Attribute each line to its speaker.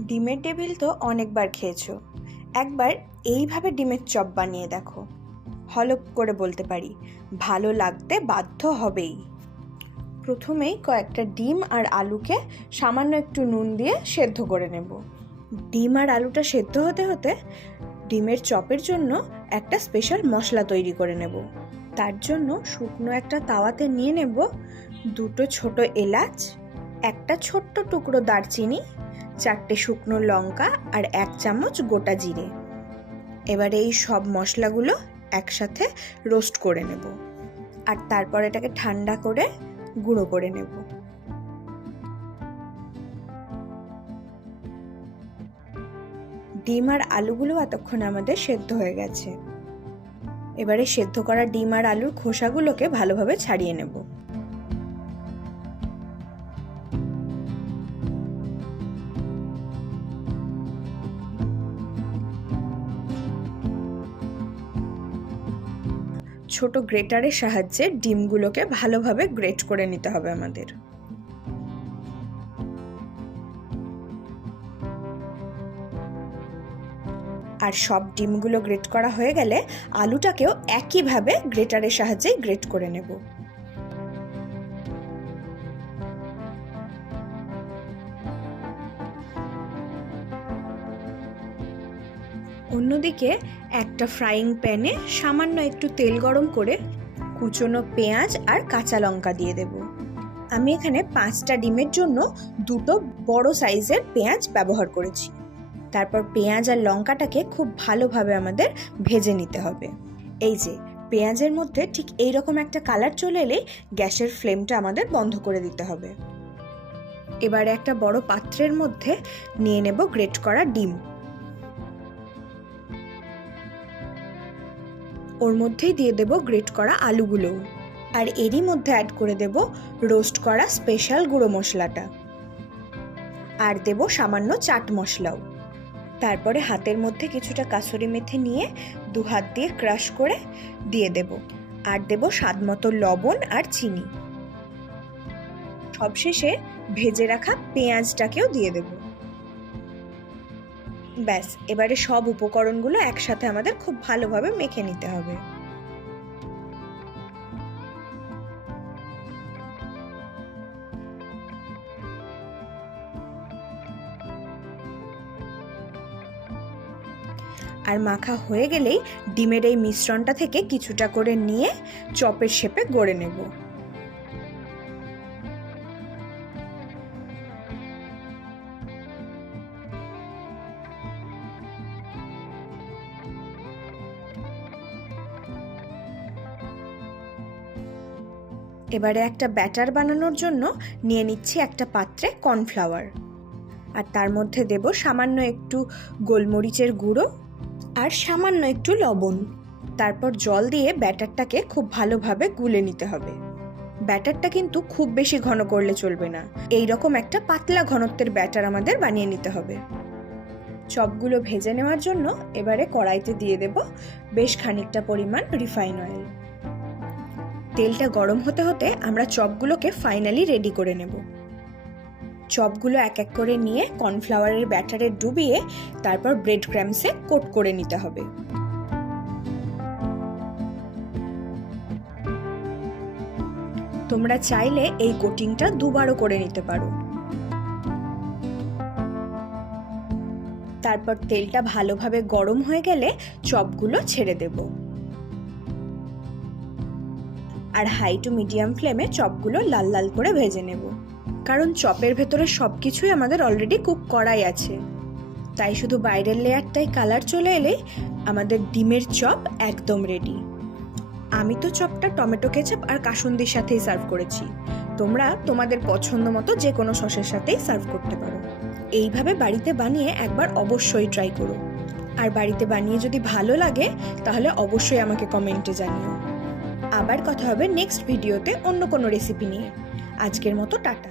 Speaker 1: ডিমের টেবিল তো অনেকবার খেয়েছো। একবার এইভাবে ডিমের চপ বানিয়ে দেখো। হলপ করে বলতে পারি, ভালো লাগতে বাধ্য হবেই। প্রথমেই কয়েকটা ডিম আর আলুকে সামান্য একটু নুন দিয়ে সেদ্ধ করে নেব। ডিম আর আলুটা সেদ্ধ হতে হতে ডিমের চপের জন্য একটা স্পেশাল মশলা তৈরি করে নেব। তার জন্য শুকনো একটা তাওয়াতে নিয়ে নেব দুটো ছোট এলাচ একটা ছোট্ট টুকরো দারচিনি, চারটে শুকনো লঙ্কা আর এক চামচ গোটা জিরে। এবারে এই সব মশলাগুলো একসাথে রোস্ট করে নেব আর তারপর এটাকে ঠান্ডা করে গুঁড়ো করে নেব। ডিম আর আলুগুলো এতক্ষণ আমাদের সেদ্ধ হয়ে গেছে। এবারে সেদ্ধ করা ডিম আর আলুর খোসাগুলোকে ভালোভাবে ছাড়িয়ে নেব। ছোট গ্রেটারের সাহায্যে ডিমগুলোকে ভালোভাবে গ্রেট করে নিতে হবে আমাদের। আর সব ডিমগুলো গ্রেট করা হয়ে গেলে আলুটাকেও একইভাবে গ্রেটারের সাহায্যে গ্রেট করে নেব। অন্যদিকে একটা ফ্রাইং প্যানে সামান্য একটু তেল গরম করে কুচনো পেঁয়াজ আর কাঁচা লঙ্কা দিয়ে দেব। আমি এখানে পাঁচটা ডিমের জন্য দুটো বড় সাইজের পেঁয়াজ ব্যবহার করেছি। তারপর পেঁয়াজ আর লঙ্কাটাকে খুব ভালোভাবে আমাদের ভেজে নিতে হবে। এই যে, পেঁয়াজের মধ্যে ঠিক এই রকম একটা কালার চলে এলেই গ্যাসের ফ্লেমটা আমাদের বন্ধ করে দিতে হবে। এবারে একটা বড় পাত্রের মধ্যে নিয়ে নেব গ্রেট করা ডিম। ওর মধ্যেই দিয়ে দেব গ্রেট করা আলুগুলোও আর এরই মধ্যে অ্যাড করে দেব রোস্ট করা স্পেশাল গুঁড়ো মশলাটা। আর দেব সামান্য চাট মশলাও। তারপরে হাতের মধ্যে কিছুটা কাসুরি মেথি নিয়ে দু হাত দিয়ে ক্রাশ করে দিয়ে দেব। আর দেব স্বাদ মতো লবণ আর চিনি। সবশেষে ভেজে রাখা পেঁয়াজটাকেও দিয়ে দেব। ব্যাস, এবারে সব উপকরণগুলো একসাথে আমাদের খুব ভালোভাবে মেখে নিতে হবে। আর মাখা হয়ে গেলেই ডিমের এই মিশ্রণটা থেকে কিছুটা করে নিয়ে চপের শেপে গড়ে নেব। এবারে একটা ব্যাটার বানানোর জন্য নিয়ে নিচ্ছি একটা পাত্রে কর্নফ্লাওয়ার। আর তার মধ্যে দেব সামান্য একটু গোলমরিচের গুঁড়ো আর সামান্য একটু লবণ। তারপর জল দিয়ে ব্যাটারটাকে খুব ভালোভাবে গুলে নিতে হবে। ব্যাটারটা কিন্তু খুব বেশি ঘন করলে চলবে না। এই রকম একটা পাতলা ঘনত্বের ব্যাটার আমাদের বানিয়ে নিতে হবে। চপগুলো ভেজে নেওয়ার জন্য এবারে কড়াইতে দিয়ে দেব বেশ খানিকটা পরিমাণ রিফাইন অয়েল। তেলটা গরম হতে হতে আমরা চপগুলোকে ফাইনালি রেডি করে নেব। চপগুলো এক এক করে নিয়ে কর্নফ্লাওয়ারের ব্যাটারে ডুবিয়ে তারপর ব্রেড ক্র্যামসে কোট করে নিতে হবে। তোমরা চাইলে এই কোটিংটা দুবারও করে নিতে পারো। তারপর তেলটা ভালোভাবে গরম হয়ে গেলে চপগুলো ছেড়ে দেব। আর হাই টু মিডিয়াম ফ্লেমে চপগুলো লাল লাল করে ভেজে নেব। কারণ চপের ভেতরে সব কিছুই আমাদের অলরেডি কুক করাই আছে। তাই শুধু বাইরের লেয়ারটাই কালার চলে এলে আমাদের ডিমের চপ একদম রেডি আমি তো চপটা টমেটো কেচাপ আর কাসুন্দির সাথেই সার্ভ করেছি। তোমরা তোমাদের পছন্দ মতো যে কোনো সসের সাথেই সার্ভ করতে পারো। এইভাবে বাড়িতে বানিয়ে একবার অবশ্যই ট্রাই করো। আর বাড়িতে বানিয়ে যদি ভালো লাগে, তাহলে অবশ্যই আমাকে কমেন্টে জানিও। আবার কথা হবে নেক্সট ভিডিওতে অন্য কোনো রেসিপি নিয়ে। আজকের মতো টাটা।